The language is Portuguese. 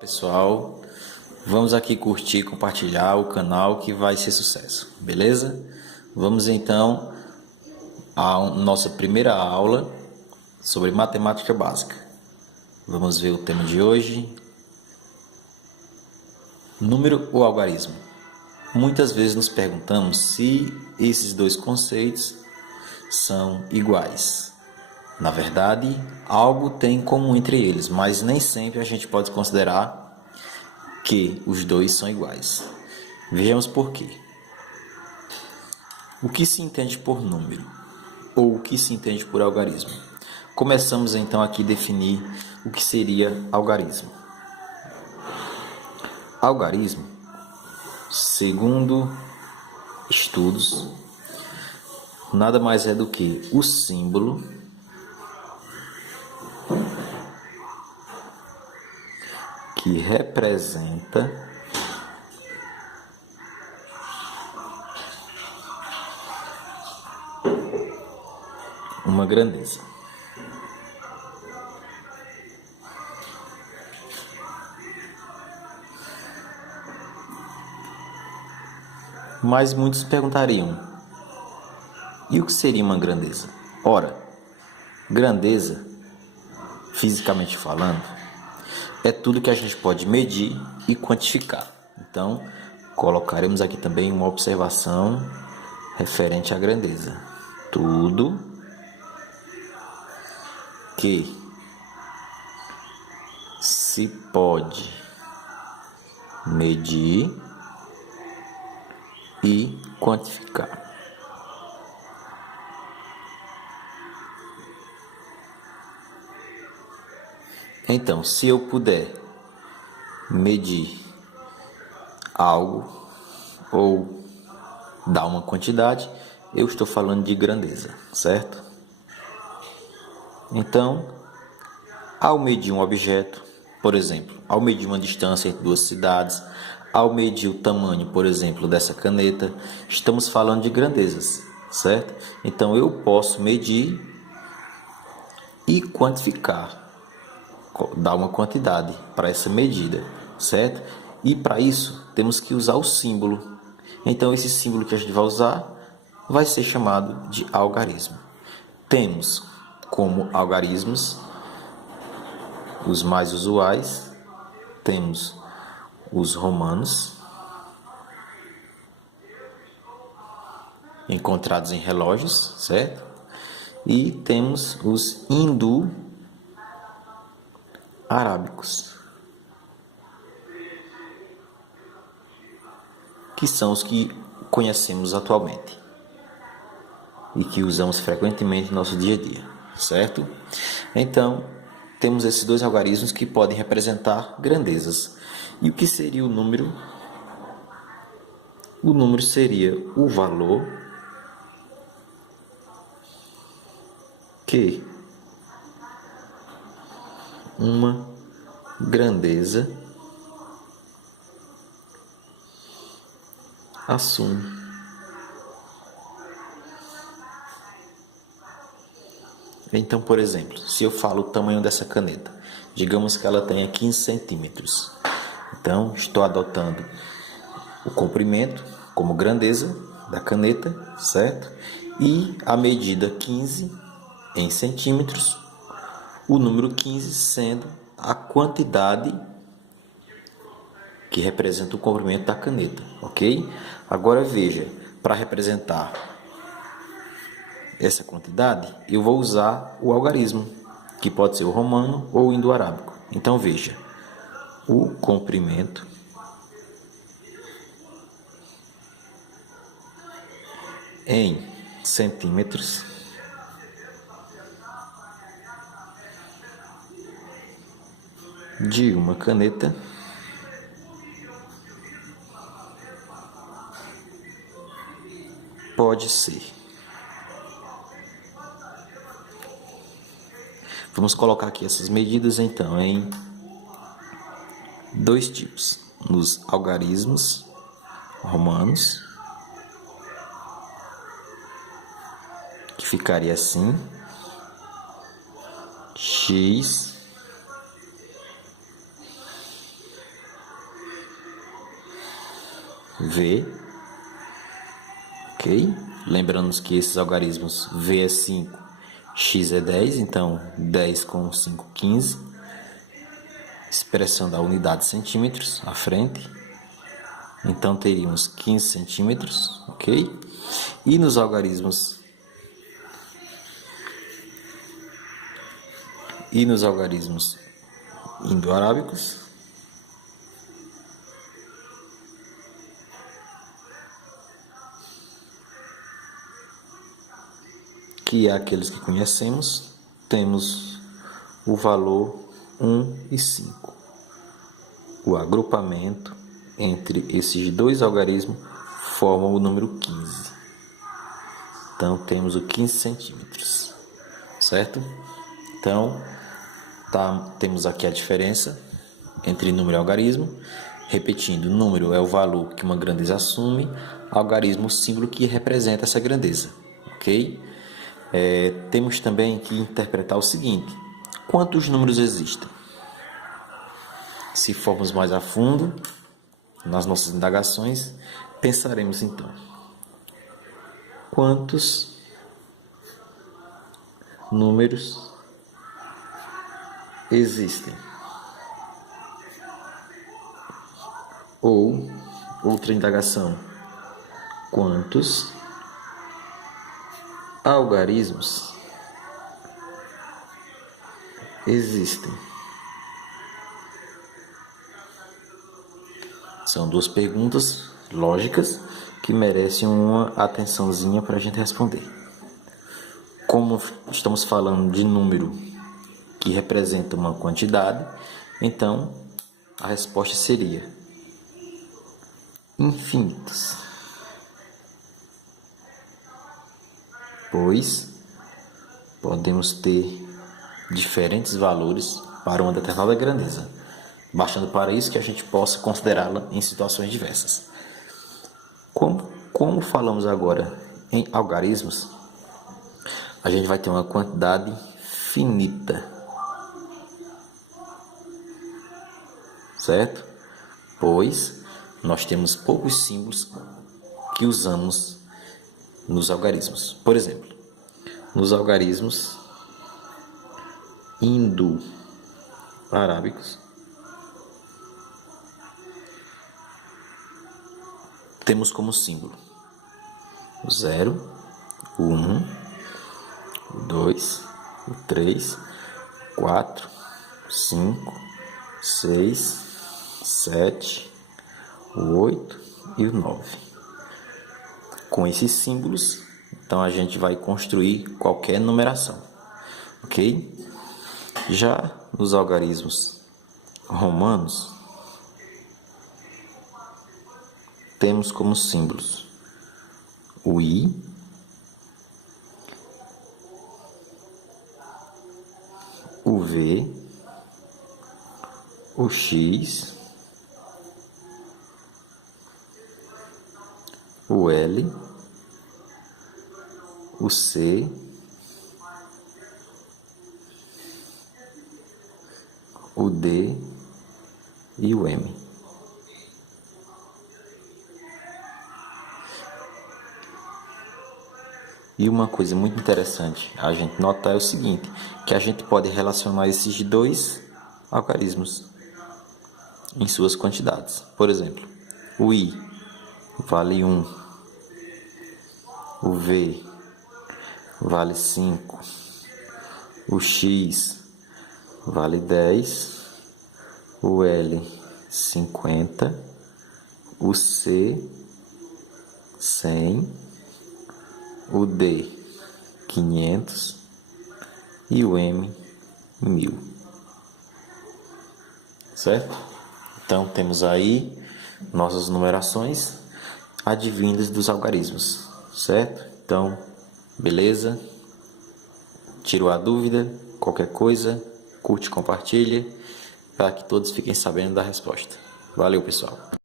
Pessoal, vamos aqui curtir e compartilhar o canal que vai ser sucesso, beleza? Vamos então à nossa primeira aula sobre matemática básica. Vamos ver o tema de hoje: número ou algarismo. Muitas vezes nos perguntamos se esses dois conceitos são iguais. Na verdade, algo tem em comum entre eles, mas nem sempre a gente pode considerar que os dois são iguais. Vejamos por quê. O que se entende por número ou o que se entende por algarismo? Começamos então aqui a definir o que seria algarismo. Algarismo, segundo estudos, nada mais é do que o símbolo que representa uma grandeza. Mas muitos perguntariam: e o que seria uma grandeza? Ora, grandeza, fisicamente falando, é tudo que a gente pode medir e quantificar. Então, colocaremos aqui também uma observação referente à grandeza. Tudo que se pode medir e quantificar. Então, se eu puder medir algo ou dar uma quantidade, eu estou falando de grandeza, certo? Então, ao medir um objeto, por exemplo, ao medir uma distância entre duas cidades, ao medir o tamanho, por exemplo, dessa caneta, estamos falando de grandezas, certo? Então, eu posso medir e quantificar, dar uma quantidade para essa medida, certo? E para isso temos que usar o símbolo. Então esse símbolo que a gente vai usar vai ser chamado de algarismo. Temos como algarismos os mais usuais, temos os romanos, encontrados em relógios, certo? E temos os indo-arábicos, que são os que conhecemos atualmente e que usamos frequentemente no nosso dia a dia, certo? Então, temos esses dois algarismos que podem representar grandezas. E o que seria o número? O número seria o valor que uma grandeza assume. Então, por exemplo, se eu falo o tamanho dessa caneta, digamos que ela tenha 15 centímetros. Então, estou adotando o comprimento como grandeza da caneta, certo? E a medida 15 em centímetros, o número 15 sendo a quantidade que representa o comprimento da caneta, ok? Agora veja, para representar essa quantidade, eu vou usar o algarismo, que pode ser o romano ou o indo-arábico. Então veja, o comprimento em centímetros de uma caneta pode ser. Vamos colocar aqui essas medidas então em dois tipos: nos algarismos romanos, que ficaria assim: x V, ok? Lembrando que esses algarismos, V é 5, X é 10, então 10 com 5, 15. Expressão da unidade centímetros à frente. Então teríamos 15 centímetros, ok? E nos algarismos indo-arábicos, que é aqueles que conhecemos, temos o valor 1 e 5. O agrupamento entre esses dois algarismos forma o número 15. Então, temos o 15 centímetros, certo? Então, temos aqui a diferença entre número e algarismo. Repetindo, número é o valor que uma grandeza assume, algarismo o símbolo que representa essa grandeza, ok? Temos também que interpretar o seguinte: quantos números existem? Se formos mais a fundo nas nossas indagações, pensaremos então: quantos números existem? Ou, outra indagação: quantos algarismos existem? São duas perguntas lógicas que merecem uma atençãozinha para a gente responder. Como estamos falando de número que representa uma quantidade, então a resposta seria infinitos. Pois podemos ter diferentes valores para uma determinada grandeza, bastando para isso que a gente possa considerá-la em situações diversas. Como falamos agora em algarismos, a gente vai ter uma quantidade finita, certo? Pois nós temos poucos símbolos que usamos nos algarismos. Por exemplo, nos algarismos indo-arábicos, temos como símbolo o 0, o 1, o 2, o 3, 4, 5, 6, 7, o 8 e o 9. Com esses símbolos, então a gente vai construir qualquer numeração, ok? Já nos algarismos romanos, temos como símbolos o I, o V, o X, o L, o C, o D e o M. E uma coisa muito interessante a gente notar é o seguinte, que a gente pode relacionar esses dois algarismos em suas quantidades. Por exemplo, o I vale 1, o V vale 5, o X vale 10, o L 50, o C 100, o D 500 e o M 1000. Certo? Então temos aí nossas numerações advindas dos algarismos, certo? Então, beleza? Tirou a dúvida? Qualquer coisa, curte e compartilha para que todos fiquem sabendo da resposta. Valeu, pessoal!